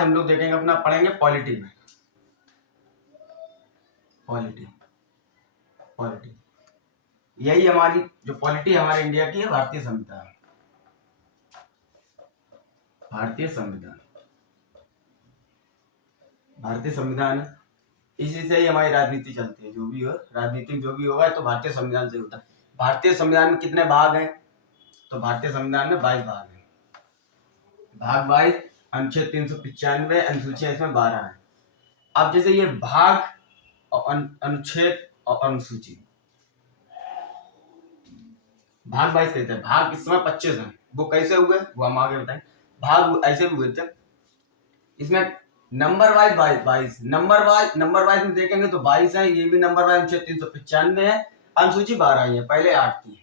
आज हम लोग देखेंगे अपना पढ़ेंगे पॉलिटी में। पॉलिटी पॉलिटी यही हमारी जो पॉलिटी हमारे इंडिया की है, भारतीय संविधान। भारतीय संविधान भारतीय संविधान इसी से ही हमारी राजनीति चलती है। जो भी हो राजनीति जो भी होगा तो भारतीय संविधान से होता है। भारतीय संविधान में कितने भाग हैं? तो भारतीय संविधान में 22 भाग हैं। भाग 22, अनुच्छेद 395, अनुसूचियां इसमें 12 है। अब जैसे ये भाग और अनुच्छेद और अनुसूची, भाग 22 कहते हैं। भाग इस समय 25 है। वो कैसे हुए वो हम आगे बताएं। भाग ऐसे भी हुए थे, इसमें नंबर वाइज 22, नंबर वाइज में देखेंगे तो 22 है। ये भी नंबर वाइज अनुच्छेद 395 है। अनुसूची 12 ही है, पहले 8 थी।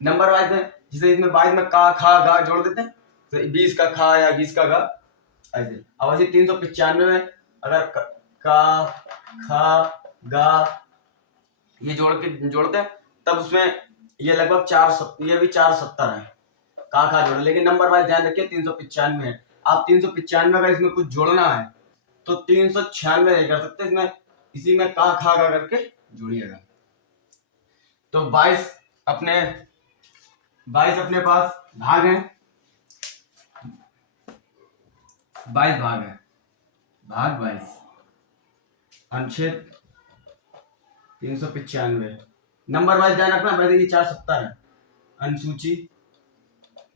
नंबर वाइज में जिसे इसमें 22 में का खा गा जोड़ देते हैं, तो 20 का खा या 20 का गा ऐसे। अब ऐसे 395 में अगर का खा गा ये जोड़ते हैं तब उसमें ये लगभग 4, ये भी 470 है। का खा जोड़े, लेकिन नंबर वाइज ध्यान रखिए 395 है। आप 395 अगर इसमें कुछ जोड़ना है तो 396 नहीं कर सकते, इसमें इसी में का खा गा करके जोड़िएगा। तो 22 अपने पास भाग हैं। 22 भाग है। भाग 22 अनुच्छेद 395, नंबर वाइज ध्यान रखना, वैसे ये 470 है। अनुसूची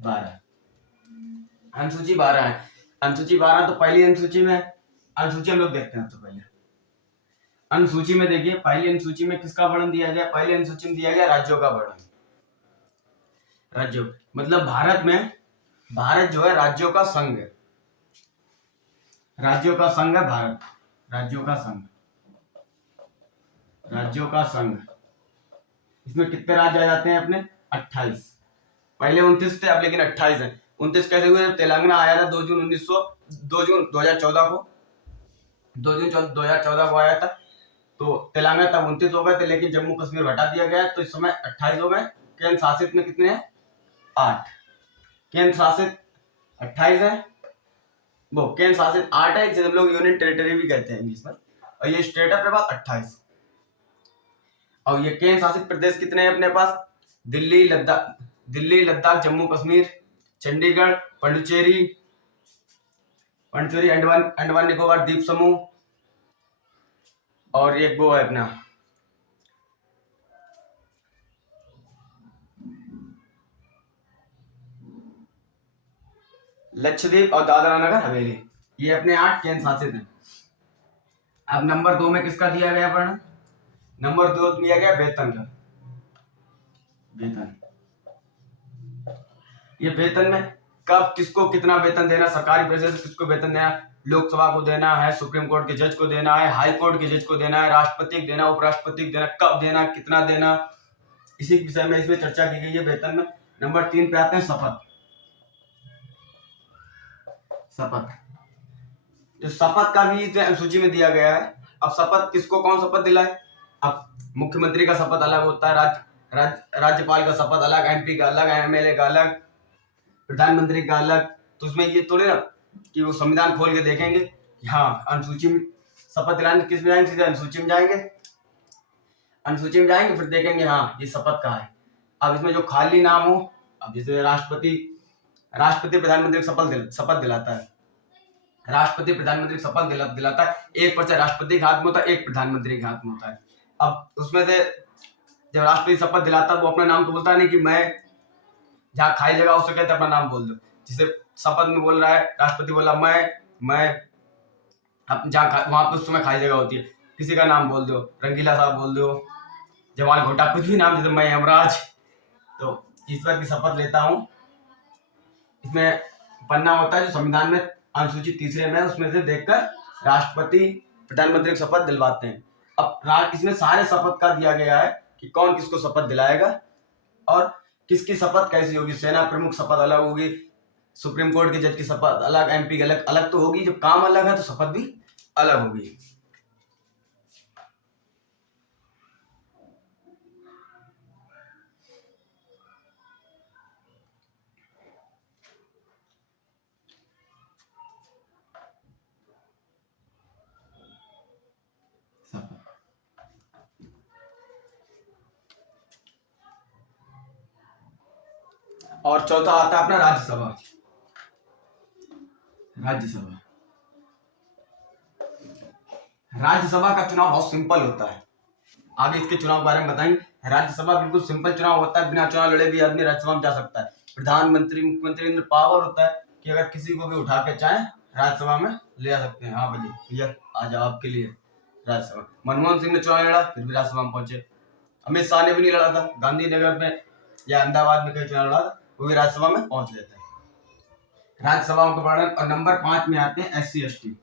12 है। अनुसूची 12 तो पहली अनुसूची में, अनुसूची हम लोग देखते हैं। तो पहले अनुसूची में देखिए, पहली अनुसूची में किसका वर्णन दिया गया? पहली अनुसूची में दिया गया राज्यों का वर्णन। राज्यों मतलब भारत जो है राज्यों का संघ है। राज्यों का संघ है भारत। राज्यों का संघ। इसमें कितने राज्य आ जाते हैं अपने? 28। पहले 29 थे, अब लेकिन 28 है। 29 कैसे हुए? तेलंगाना आया था 2 जून 2014 को। 2 जून 2014 को आया था। तो तेलंगाना तब 29 हो गए थे, लेकिन जम्मू कश्मीर हटा दिया गया, तो इस समय 28 हो गए। केंद्र शासित में कितने हैं? 8। केंद्र शासित 28 है, वो केंद्र शासित 8 है, जिसे हम लोग यूनियन टेरिटरी भी कहते हैं इंग्लिश में। और ये स्टेट है अपने पास 28। और ये केंद्र शासित प्रदेश कितने हैं अपने पास? दिल्ली, लद्दाख, जम्मू कश्मीर, चंडीगढ़, पुडुचेरी, अंडमान निकोबार द्वीप समूह, और एक वो है अपना लक्षद्वीप और दादरा नगर हवेली। ये अपने 8 केंद्र शासित हैं। अब नंबर 2 में किसका दिया गया वर्णन? नंबर 2 दिया गया वेतन का। ये वेतन में कब किसको कितना वेतन देना, सरकारी पैसे से किसको वेतन देना, लोकसभा को देना है, सुप्रीम कोर्ट के जज को देना है, हाई कोर्ट के जज को देना है, राष्ट्रपति को देना, उपराष्ट्रपति को देना, कब देना, कितना देना, इसी विषय में इसमें चर्चा की गई है वेतन में। नंबर 3 पे आते हैं शपथ। जो शपथ का भी सूची में दिया गया है। अब शपथ किसको कौन शपथ दिलाए? अब मुख्यमंत्री का शपथ अलग होता है, राज्यपाल का शपथ अलग, एमपी का अलग, एमएलए का अलग, प्रधानमंत्री का अलग। तो उसमें ये थोड़े ना कि वो संविधान खोल के देखेंगे कि हाँ अनुसूची में शपथ दिलाने किस में जाएंगे, सीधे अनुसूची में जाएंगे। फिर देखेंगे हाँ ये शपथ कहाँ है। अब इसमें जो खाली नाम हो, अब जैसे राष्ट्रपति प्रधानमंत्री को शपथ दिलाता है। राष्ट्रपति प्रधानमंत्री को शपथ दिलाता है। एक पर्चा राष्ट्रपति के हाथ में होता है, एक प्रधानमंत्री के हाथ में होता है। अब उसमें से जब राष्ट्रपति शपथ दिलाता है वो अपना नाम तो बोलता नहीं कि मैं, जहाँ खाली जगह उससे कहते अपना नाम बोल दो। जिसे शपथ में बोल रहा है राष्ट्रपति बोला मैं अब जहाँ वहां पे उस समय खाली जगह होती है, किसी का नाम बोल दो, रंगीला साहब बोल दो, जवाल घोटा, कुछ भी नाम, जैसे मैं यमराज। तो ईश्वर की शपथ लेता हूँ। इसमें पन्ना होता है जो संविधान में अनुसूची 3 में, उसमें से देखकर राष्ट्रपति प्रधानमंत्री को शपथ दिलवाते हैं। अब इसमें सारे शपथ का दिया गया है कि कौन किसको शपथ दिलाएगा और किसकी शपथ कैसी होगी। सेना प्रमुख शपथ अलग होगी, सुप्रीम कोर्ट के जज की शपथ अलग, एमपी की अलग अलग तो होगी। जब काम अलग है तो शपथ भी अलग होगी। और चौथा आता है अपना राज्यसभा। राज्यसभा राज्यसभा का चुनाव बहुत सिंपल होता है। आगे इसके चुनाव के बारे में बताएंगे। राज्यसभा बिल्कुल सिंपल चुनाव होता है, बिना चुनाव लड़े भी आदमी राज्यसभा में जा सकता है। प्रधानमंत्री मुख्यमंत्री अंदर पावर होता है कि अगर किसी को भी उठा के चाहे राज्यसभा में ले आ सकते हैं। हाँ भैया आ जाओ आपके लिए राज्यसभा। मनमोहन सिंह ने चुनाव लड़ा, फिर भी राज्यसभा में पहुंचे। अमित शाह ने भी नहीं लड़ा था, गांधीनगर में या अहमदाबाद में कहीं चुनाव लड़ा था, वो भी राज्यसभा में पहुंच गए थे। राज्यसभा का वर्णन। और नंबर 5 में आते हैं SC ST।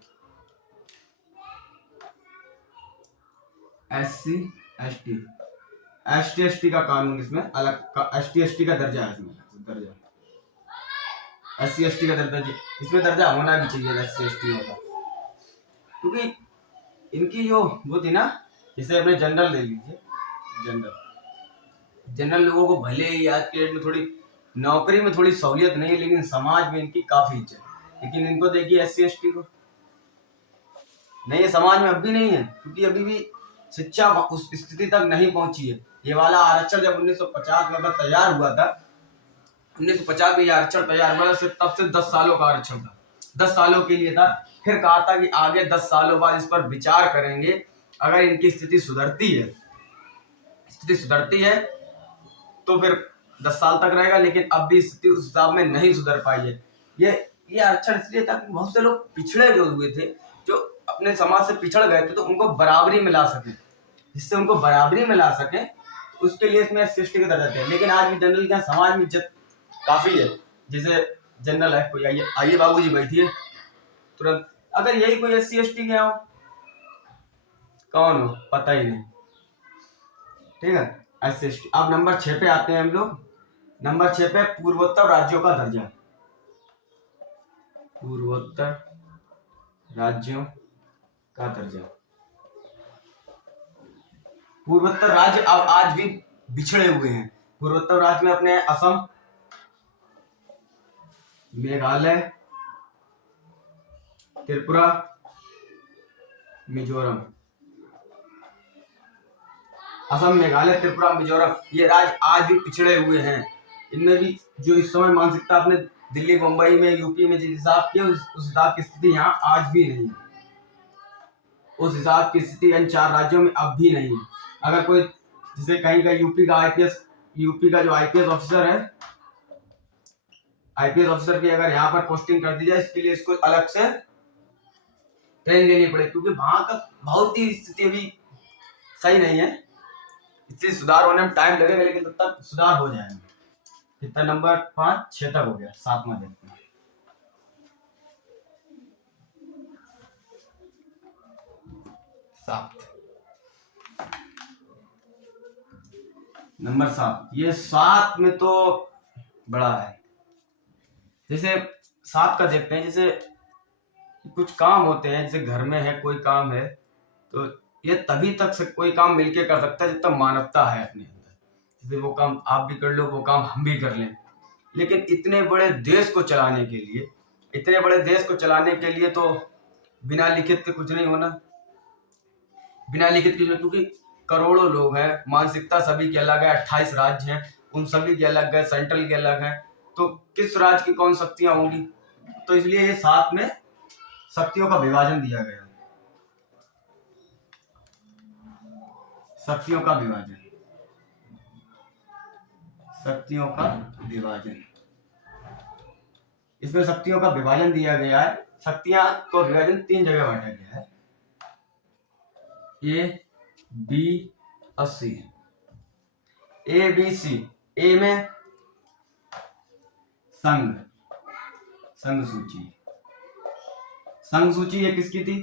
SC ST ST ST का कानून इसमें अलग का, ST ST का दर्जा है इसमें, दर्जा SC ST का दर्जा, इसमें दर्जा होना भी चाहिए SC ST का, क्योंकि इनकी जो वो थी ना, जैसे अपने जनरल ले लीजिए, जनरल लोगों को भले ही आज के डेट में थोड़ी नौकरी में थोड़ी सहूलियत नहीं है, लेकिन समाज में इनकी काफी इज्जत। लेकिन इनको देखिए SC ST को नहीं है, समाज में अब भी नहीं है, क्योंकि अभी भी शिक्षा उस स्थिति तक नहीं पहुंची है। ये वाला आरक्षण जब 1950 में तैयार हुआ था, 1950 में ये आरक्षण तैयार हुआ था, सिर्फ तब से 10 सालों का आरक्षण था, 10 सालों के लिए था। फिर कहा था कि आगे 10 सालों बाद इस पर विचार करेंगे, अगर इनकी स्थिति सुधरती है तो फिर 10 साल तक रहेगा। लेकिन अब भी स्थिति उस हिसाब में नहीं सुधर पाई है। ये आरक्षण इसलिए था कि बहुत से लोग पिछड़े जो हुए थे, जो अपने समाज से पिछड़ गए थे, तो उनको बराबरी में ला सके, जिससे उनको बराबरी में ला सके, उसके लिए इसमें SC ST का दर्जा दिया। लेकिन आज भी जनरल के समाज में इज्जत काफी है। जैसे जनरल है कोई, आइए बाबूजी बैठिए तुरंत। अगर यही कोई SC ST के हो, कौन हो पता ही नहीं, ठीक है। SC ST। अब नंबर 6 पे आते हैं हम लोग। नंबर 6 पे पूर्वोत्तर राज्यों का दर्जा। पूर्वोत्तर राज्यों का दर्जा। पूर्वोत्तर राज्य अब आज भी बिछड़े हुए हैं। पूर्वोत्तर राज्य में अपने असम, मेघालय, त्रिपुरा, मिजोरम। असम, मेघालय, त्रिपुरा, मिजोरम, ये राज्य आज भी पिछड़े हुए हैं। इनमें भी जो इस समय मानसिकता अपने दिल्ली, मुंबई में, यूपी में जिस हिसाब की, उस हिसाब की स्थिति यहाँ आज भी नहीं है। उस हिसाब की स्थिति इन 4 राज्यों में अब भी नहीं है। अगर कोई जैसे कहीं का यूपी का जो IPS ऑफिसर है, IPS ऑफिसर की अगर यहाँ पर पोस्टिंग कर दी जाए, इसके लिए इसको अलग से ट्रेनिंग लेनी पड़ेगी, क्योंकि वहां का बहुत ही स्थिति अभी सही नहीं है। इससे सुधार होने में टाइम लगेगा, लेकिन तब तक सुधार हो जाएगा। कितना नंबर 5 6 तक हो गया, 7वां देखते हैं। नंबर 7, ये 7 में तो बड़ा है। जैसे 7 का देखते हैं। जैसे कुछ काम होते हैं, जैसे घर में है कोई काम है, तो ये तभी तक से कोई काम मिलके कर सकता है जब तक मानवता है अपने अंदर। जैसे वो काम आप भी कर लो, वो काम हम भी कर लें। लेकिन इतने बड़े देश को चलाने के लिए तो बिना लिखित के कुछ नहीं होना। बिना लिखित के, क्योंकि करोड़ों लोग हैं, मानसिकता सभी की अलग है, 28 राज्य हैं, उन सभी के अलग है, सेंट्रल के अलग है, तो किस राज्य की कौन शक्तियां होंगी। तो इसलिए ये 7 में शक्तियों का विभाजन दिया गया। शक्तियों का विभाजन। इसमें शक्तियों का विभाजन दिया गया है। शक्तियां को विभाजन 3 जगह बांटा गया है, A, B और C। A, B, C। A में संघ सूची ये किसकी थी?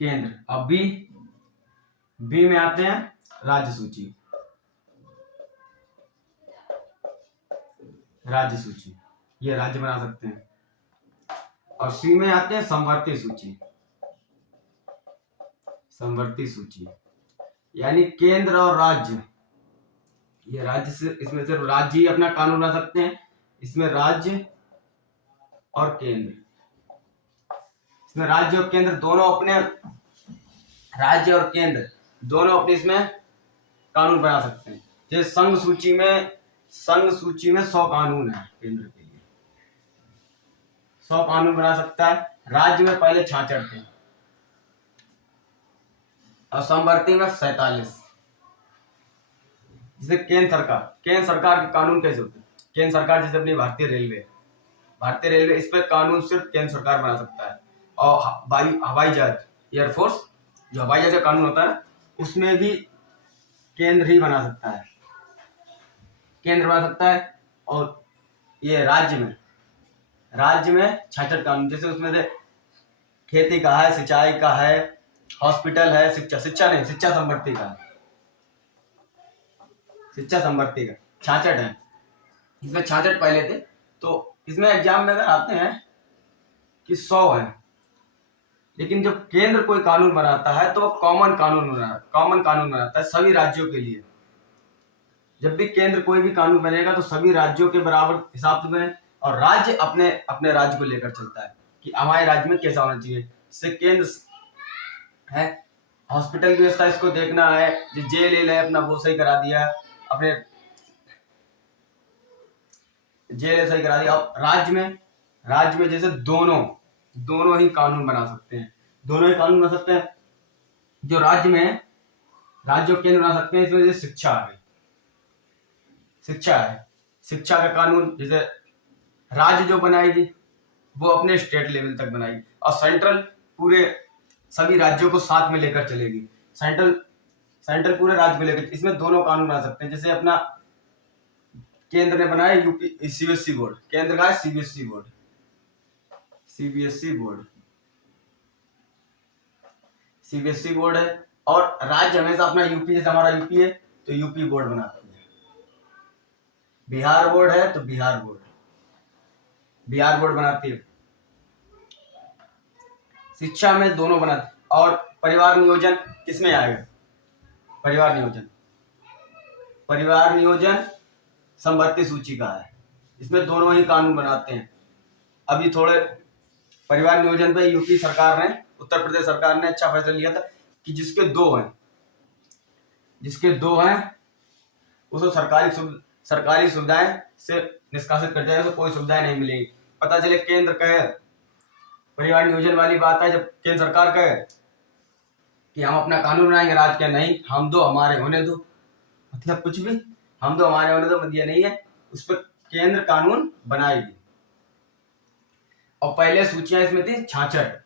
केंद्र। अब बी में आते हैं राज्य सूची, ये राज्य बना सकते हैं। और सी में आते हैं समवर्ती सूची, यानी केंद्र और राज्य। ये राज्य से, इसमें सिर्फ राज्य ही अपना कानून बना सकते हैं। इसमें राज्य और केंद्र, दोनों अपने इसमें कानून बना सकते हैं, जैसे संघ सूची में 100 कानून है केंद्र के लिए, 100 कानून बना सकता है। राज्य में पहले 66 थे और समवर्ती में 47। जैसे केंद्र सरकार के कानून कैसे होते हैं? केंद्र सरकार जैसे अपनी भारतीय रेलवे, इस पर कानून सिर्फ केंद्र सरकार बना सकता है। और हवाई जहाज, एयरफोर्स, जो हवाई जहाज का कानून होता है उसमें भी केंद्र ही बना सकता है, और ये राज्य में 66 कानून, जैसे उसमें से खेती का है, सिंचाई का है, हॉस्पिटल है, शिक्षा संपत्ति का है, 66 है। इसमें 66 पहले थे। तो इसमें एग्जाम में अगर आते हैं कि 100 है, लेकिन जब केंद्र कोई कानून बनाता है तो कॉमन कानून बनाता है सभी राज्यों के लिए। जब भी केंद्र कोई भी कानून बनेगा तो सभी राज्यों के बराबर हिसाब से बने, और राज्य अपने अपने राज्य को लेकर चलता है कि हमारे राज्य में कैसा होना चाहिए। इससे केंद्र है, हॉस्पिटल की व्यवस्था इसको देखना है, जो जेल है अपना वो सही करा दिया, अपने जेल सही करा दिया। अब राज्य में जैसे दोनों ही कानून बना सकते हैं, जो राज्य और केंद्र बना सकते हैं। इसमें जैसे शिक्षा का कानून, जैसे राज्य जो बनाएगी वो अपने स्टेट लेवल तक बनाएगी, और सेंट्रल पूरे सभी राज्यों को साथ में लेकर चलेगी। सेंट्रल पूरे राज्य को लेकर, इसमें दोनों कानून बना सकते हैं। जैसे अपना केंद्र ने बनाया यूपी सीबीएसई बोर्ड, केंद्र का है सीबीएसई बोर्ड है, और राज्य हमेशा अपना यूपी, जैसे हमारा यूपी है तो यूपी बोर्ड बनाती है, बिहार बोर्ड है तो बिहार बोर्ड बनाती है। शिक्षा में दोनों बनाते। और परिवार नियोजन किसमें आएगा? परिवार नियोजन समवर्ती सूची का है, इसमें दोनों ही कानून बनाते हैं। अभी थोड़े परिवार नियोजन पे यूपी सरकार ने, उत्तर प्रदेश सरकार ने अच्छा फैसला लिया था कि जिसके दो हैं उसको सरकारी सुविधाएं से निष्कासित कर दिया, तो कोई सुविधाएं नहीं मिलेगी। पता चले केंद्र कहे, परिवार नियोजन वाली बात है, जब केंद्र सरकार कहे कि हम अपना कानून बनाएंगे, राज्य क्या नहीं, हम दो हमारे होने दो, मतलब कुछ भी, हम दो हमारे होने दो, मतलब ये नहीं है, उस पर केंद्र कानून बनाएगी। और पहले सूचियां इसमें थी 66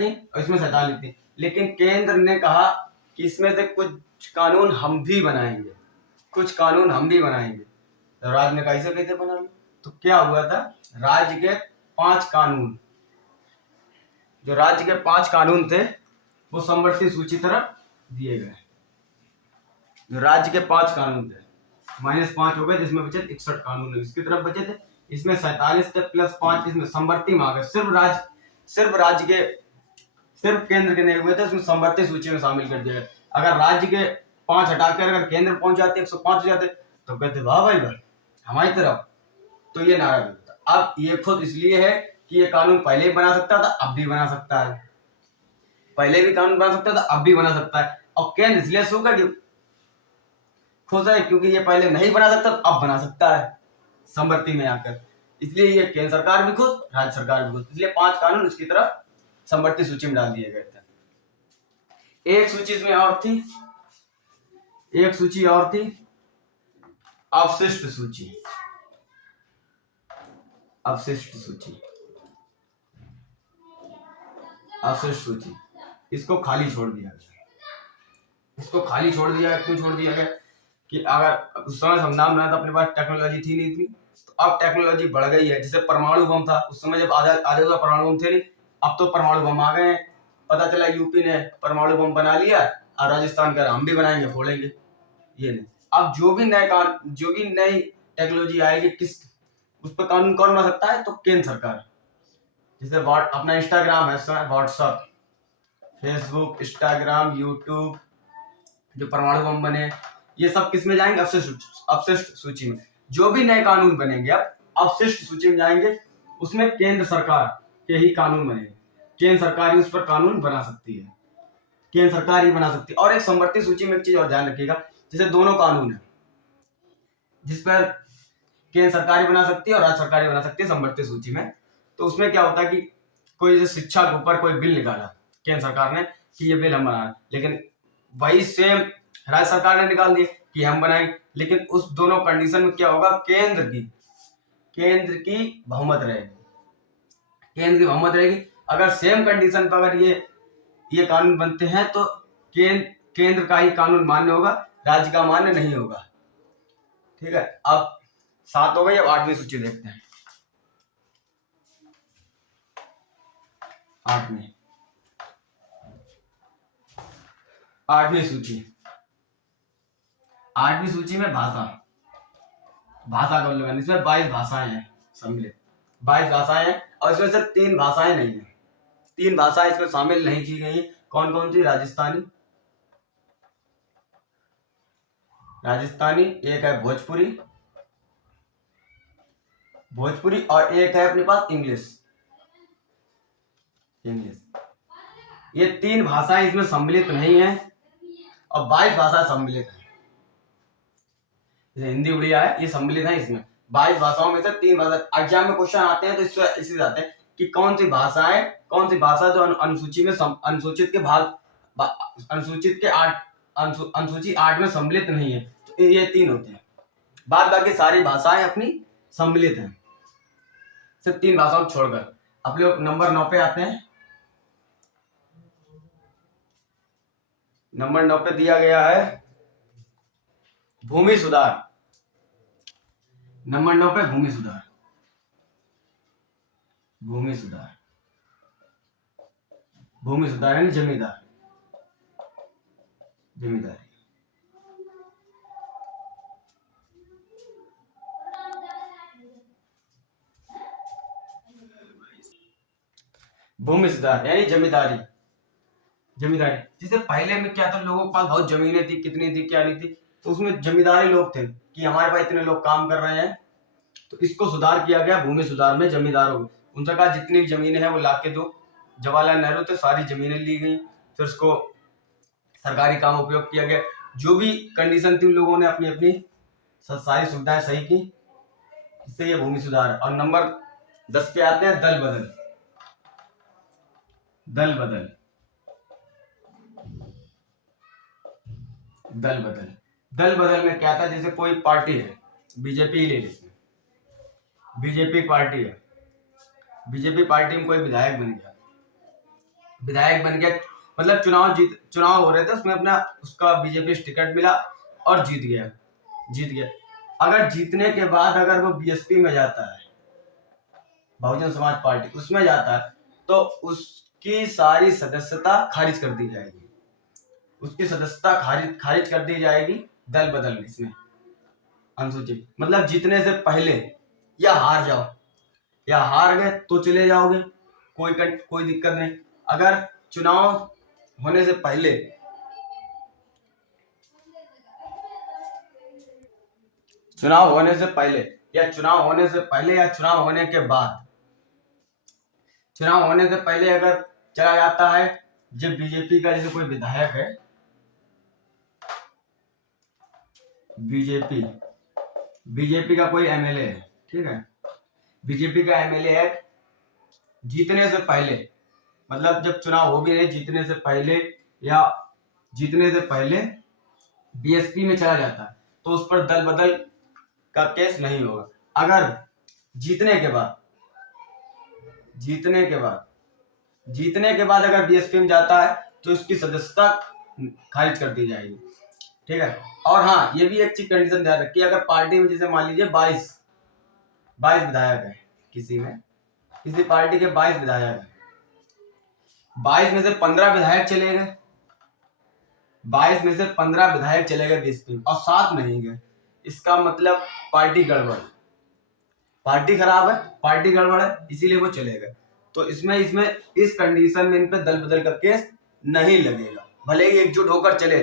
थी और इसमें 47 थी, लेकिन केंद्र ने कहा कि इसमें से कुछ कानून हम भी बनाएंगे, तो राज्य ने कैसे बना लो। तो क्या हुआ था, राज्य के 5 कानून थे वो समवर्ती सूची तरफ दिए गए। जो राज्य के 5 कानून थे -5 हो गए, जिसमें बचे 61 कानून इसकी तरफ बचे थे। इसमें 47 थे +5 इसमें समवर्ती में आ गए। सिर्फ केंद्र के नहीं हुए थे, उसमें समवर्ती सूची में शामिल कर दिया गया। अगर राज्य के 5 हटाकर अगर केंद्र पहुंच जाते 105 हो जाते तो कहते वाह भाई वाह हमारी तरफ, तो ये नारा देता। अब ये खुद इसलिए है कि ये कानून पहले भी बना सकता था, अब भी बना सकता है, पहले भी कानून बना सकता था, अब भी बना सकता है। और केंद्र इसलिए होगा कि खुश है क्योंकि ये पहले नहीं बना सकता, अब बना सकता है समवर्ती में आकर, इसलिए ये केंद्र सरकार भी खुश, राज्य सरकार भी खुश, इसलिए 5 कानून इसकी तरफ समवर्ती सूची में डाल दिए गए थे। एक सूची इसमें और थी, अवशिष्ट सूची, इसको खाली छोड़ दिया गया। क्यों छोड़ दिया गया कि अगर उस समय हम नाम बनाया था, अपने पास टेक्नोलॉजी थी नहीं थी, तो अब टेक्नोलॉजी बढ़ गई है। जैसे परमाणु बम था, उस समय जब आधे परमाणु बम थे नहीं, अब तो परमाणु बम आ गए हैं। पता चला यूपी ने परमाणु बम बना लिया और राजस्थान का हम भी बनाएंगे, फोड़ेंगे, ये नहीं। अब जो भी नई टेक्नोलॉजी आएगी, उस पर कानून कौन बना सकता है? तो केंद्र सरकार। जैसे अपना इंस्टाग्राम है, व्हाट्सएप, फेसबुक, इंस्टाग्राम, यूट्यूब, जो परमाणु बम बने, ये सब किस में जाएंगे? अवशिष्ट सूची में। जो भी नए कानून बनेंगे अब अवशिष्ट सूची में जाएंगे, उसमें केंद्र सरकार के ही कानून बनेंगे, केंद्र सरकार ही उस पर कानून बना सकती है, और एक समवर्ती सूची में एक चीज और ध्यान रखिएगा, जैसे दोनों कानून है जिस पर केंद्र सरकार बना सकती है और राज्य सरकार बना सकती है संवर्धित सूची में। तो उसमें क्या होता है कि कोई जैसे शिक्षा के ऊपर कोई बिल निकाला केंद्र सरकार ने कि ये बिल हम बना रहे हैं, लेकिन वही सेम राज्य सरकार ने निकाल दिया कि हम बनाएंगे, लेकिन उस दोनों कंडीशन में क्या होगा, केंद्र की बहुमत रहेगी। अगर सेम कंडीशन पर अगर ये कानून बनते हैं तो केंद्र का ही कानून मान्य होगा, राज्य का मान्य नहीं होगा। ठीक है, अब 7 हो गई, अब 8वीं सूची देखते हैं। 8वीं सूची में भाषा का उल्लेखन। इसमें 22 भाषाएं हैं सम्मिलित, 22 भाषाएं हैं और इसमें सिर्फ 3 भाषाएं नहीं है, 3 भाषाएं इसमें शामिल नहीं की गई। कौन कौन सी? राजस्थानी, एक है भोजपुरी और एक है अपने पास इंग्लिश। ये 3 भाषाएं इसमें सम्मिलित नहीं है और 22 भाषाएं सम्मिलित है। जैसे हिंदी उड़िया है, ये सम्मिलित है इसमें। 22 भाषाओं में से 3 भाषा एग्जाम में क्वेश्चन आते हैं तो इससे आते हैं कि कौन सी भाषा जो अनुसूची में अनुसूची 8 में सम्मिलित नहीं है, तो ये 3 होते हैं। बाद बाकी सारी भाषाएं अपनी सम्मिलित हैं, सिर्फ 3 भाषाओं को छोड़कर। अब लोग नंबर 9 पे आते हैं। नंबर 9 पे दिया गया है भूमि सुधार। नंबर 9 पे भूमि सुधार यानी जमींदारी। भूमि सुधार यानी जमींदारी। जैसे पहले में क्या था, लोगों के पास बहुत जमीनें थी, कितनी थी क्या नहीं थी, तो उसमें जमींदारी लोग थे कि हमारे पास इतने लोग काम कर रहे हैं, तो इसको सुधार किया गया भूमि सुधार में। जमींदारों को उनसे कहा जितनी जमीनें हैं वो लाके दो। जवाहरलाल नेहरू तो सारी जमीनें ली गई, फिर उसको सरकारी काम उपयोग किया गया। जो भी कंडीशन थी उन लोगों ने अपनी अपनी सारी सुविधाएं सही की, इससे ये भूमि सुधार है। और नंबर 10 पे आते हैं दल बदल। दल बदल में क्या था, जैसे कोई पार्टी है, बीजेपी ले लेते हैं, बीजेपी पार्टी में कोई विधायक बन गया, मतलब चुनाव हो रहे थे, उसमें अपना उसका बीजेपी से टिकट मिला और जीत गया। अगर जीतने के बाद अगर वो बीएसपी में जाता है, बहुजन समाज पार्टी उसमें जाता है, तो उसकी सारी सदस्यता खारिज कर दी जाएगी। दल बदल में इसमें अनुसूचित मतलब जीतने से पहले या हार जाओ, या हार गए तो चले जाओगे, कोई दिक्कत नहीं। अगर चुनाव होने से पहले या चुनाव होने के बाद, चुनाव होने से पहले अगर चला जाता है, जब बीजेपी का जैसे कोई विधायक है, बीजेपी का कोई एमएलए है, ठीक है, बीजेपी का एमएलए है, जीतने से पहले, मतलब जब चुनाव हो भी रहे, जीतने से पहले बीएसपी में चला जाता है, तो उस पर दल बदल का केस नहीं होगा। अगर जीतने के बाद अगर बीएसपी में जाता है तो उसकी सदस्यता खारिज कर दी जाएगी, ठीक है। और हाँ, ये भी एक चीज कंडीशन ध्यान रखिए, अगर पार्टी में जैसे मान लीजिए 22 विधायक है, किसी पार्टी के 22 विधायक है, 22 में से 15 विधायक चले गए, 22 में से 15 विधायक चले गए बीएसपी में और 7 नहीं गए, इसका मतलब पार्टी गड़बड़, पार्टी खराब है, पार्टी गड़बड़ है, इसीलिए वो चले गए। तो इसमें इस कंडीशन में इन पे दल बदल का केस नहीं लगेगा, भले ही एकजुट होकर चले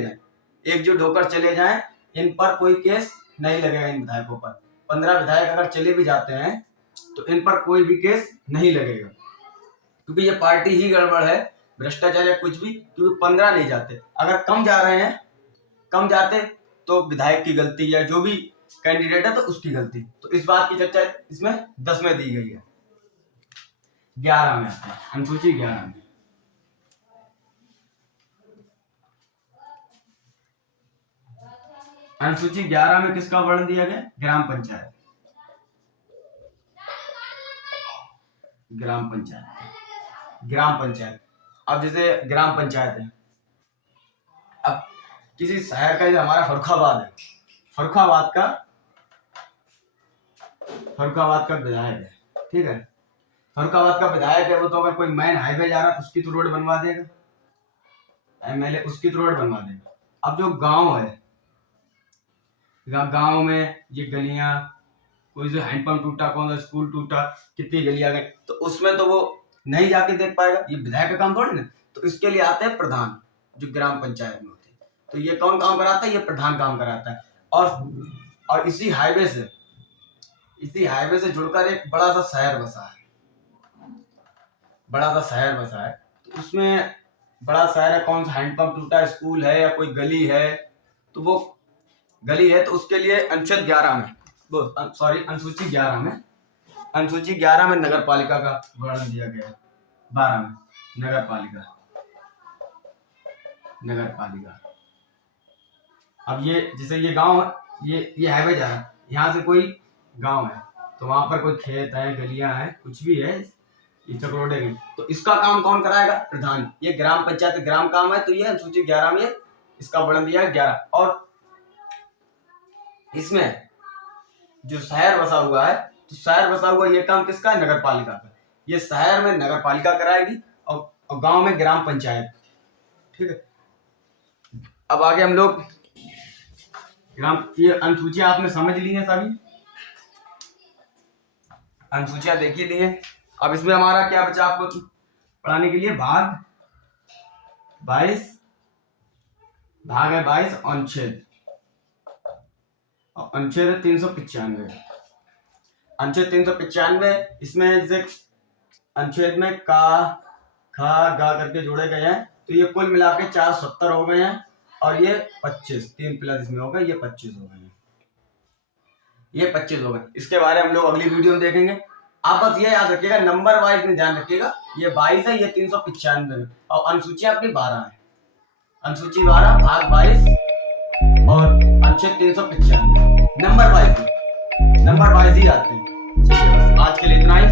जाएं, इन पर कोई केस नहीं लगेगा। इन विधायकों पर 15 विधायक अगर चले भी जाते हैं तो इन पर कोई भी केस नहीं लगेगा, क्योंकि ये पार्टी ही गड़बड़ है, भ्रष्टाचार या कुछ भी, क्योंकि 15 नहीं जाते। अगर कम जाते तो विधायक की गलती है, जो भी कैंडिडेट है तो उसकी गलती। तो इस बात की चर्चा इसमें 10 में दी गई है। 11 में आता है, अनुसूची 11 में। अनुसूची 11 में किसका वर्णन दिया गया? ग्राम पंचायत। ग्राम पंचायत, ग्राम पंचायत। अब जैसे ग्राम पंचायत है, अब किसी शहर का, जैसे हमारा फर्रुखाबाद है, फर्रुखाबाद का विधायक है, ठीक है, फर्रुखाबाद का विधायक है वो, तो अगर कोई मेन हाईवे जा रहा है उसकी तो रोड बनवा देगा, एमएलए उसकी तो रोड बनवा देगा। अब जो गांव है, गांव में ये गलियां, कोई जो हैंडपंप टूटा, कौन सा स्कूल टूटा, कितनी गलियां गई, तो उसमें तो वो नहीं जाके देख पाएगा, ये विधायक का काम थोड़ी ना। तो इसके लिए आते हैं प्रधान, जो ग्राम पंचायत में होते हैं। तो ये कौन काम कराता है? ये प्रधान काम कराता है। और इसी हाईवे से जुड़कर एक बड़ा सा शहर बसा है, तो उसमें बड़ा शहर है, कौन सा हैंडपंप टूटा, स्कूल है या कोई गली है, तो वो गली है, तो उसके लिए अनुच्छेद 11 में, अनुसूची 11 में नगर पालिका का वर्णन दिया गया है। 12 में नगर पालिका। अब ये जैसे ये गांव है, ये हाईवे जा रहा है, यहाँ से कोई गांव है, तो वहां पर कोई खेत है, गलियां हैं, कुछ भी है, ये चक्रोडे गई, तो इसका काम कौन कराएगा? प्रधान। ये ग्राम पंचायत ग्राम काम है, तो ये अनुसूची 11 में इसका वर्णन दिया है 11। और इसमें जो शहर बसा हुआ है, तो शहर बसा हुआ ये काम किसका है? नगर पालिका का। ये शहर में नगर पालिका कराएगी और गांव में ग्राम पंचायत, ठीक है। अब आगे हम लोग ये अनुसूचियां आपने समझ ली है, सभी अनुसूचियां देखी ली है। अब इसमें हमारा क्या बचा आपको पढ़ाने के लिए? भाग है 22, अनुच्छेद है 395। अनुच्छेद 395, इसमें जैसे अनुच्छेद में का, खा, गा करके जोड़े गए हैं, तो ये कुल मिला के 470 हो गए हैं, और ये 25, 3 प्लस इसमें हो गए, ये 25 हो गए। इसके बारे में हम लोग अगली वीडियो में देखेंगे। आप बस ये याद रखिएगा, नंबर वाइज में ध्यान रखिएगा, ये 22 है, ये 395 है, और अनुसूचियां अपनी 12 है। अनुसूची 12, भाग 22 और अनुच्छेद 395 नंबर वाइज ही आते हैं। आज के लिए इतना ही।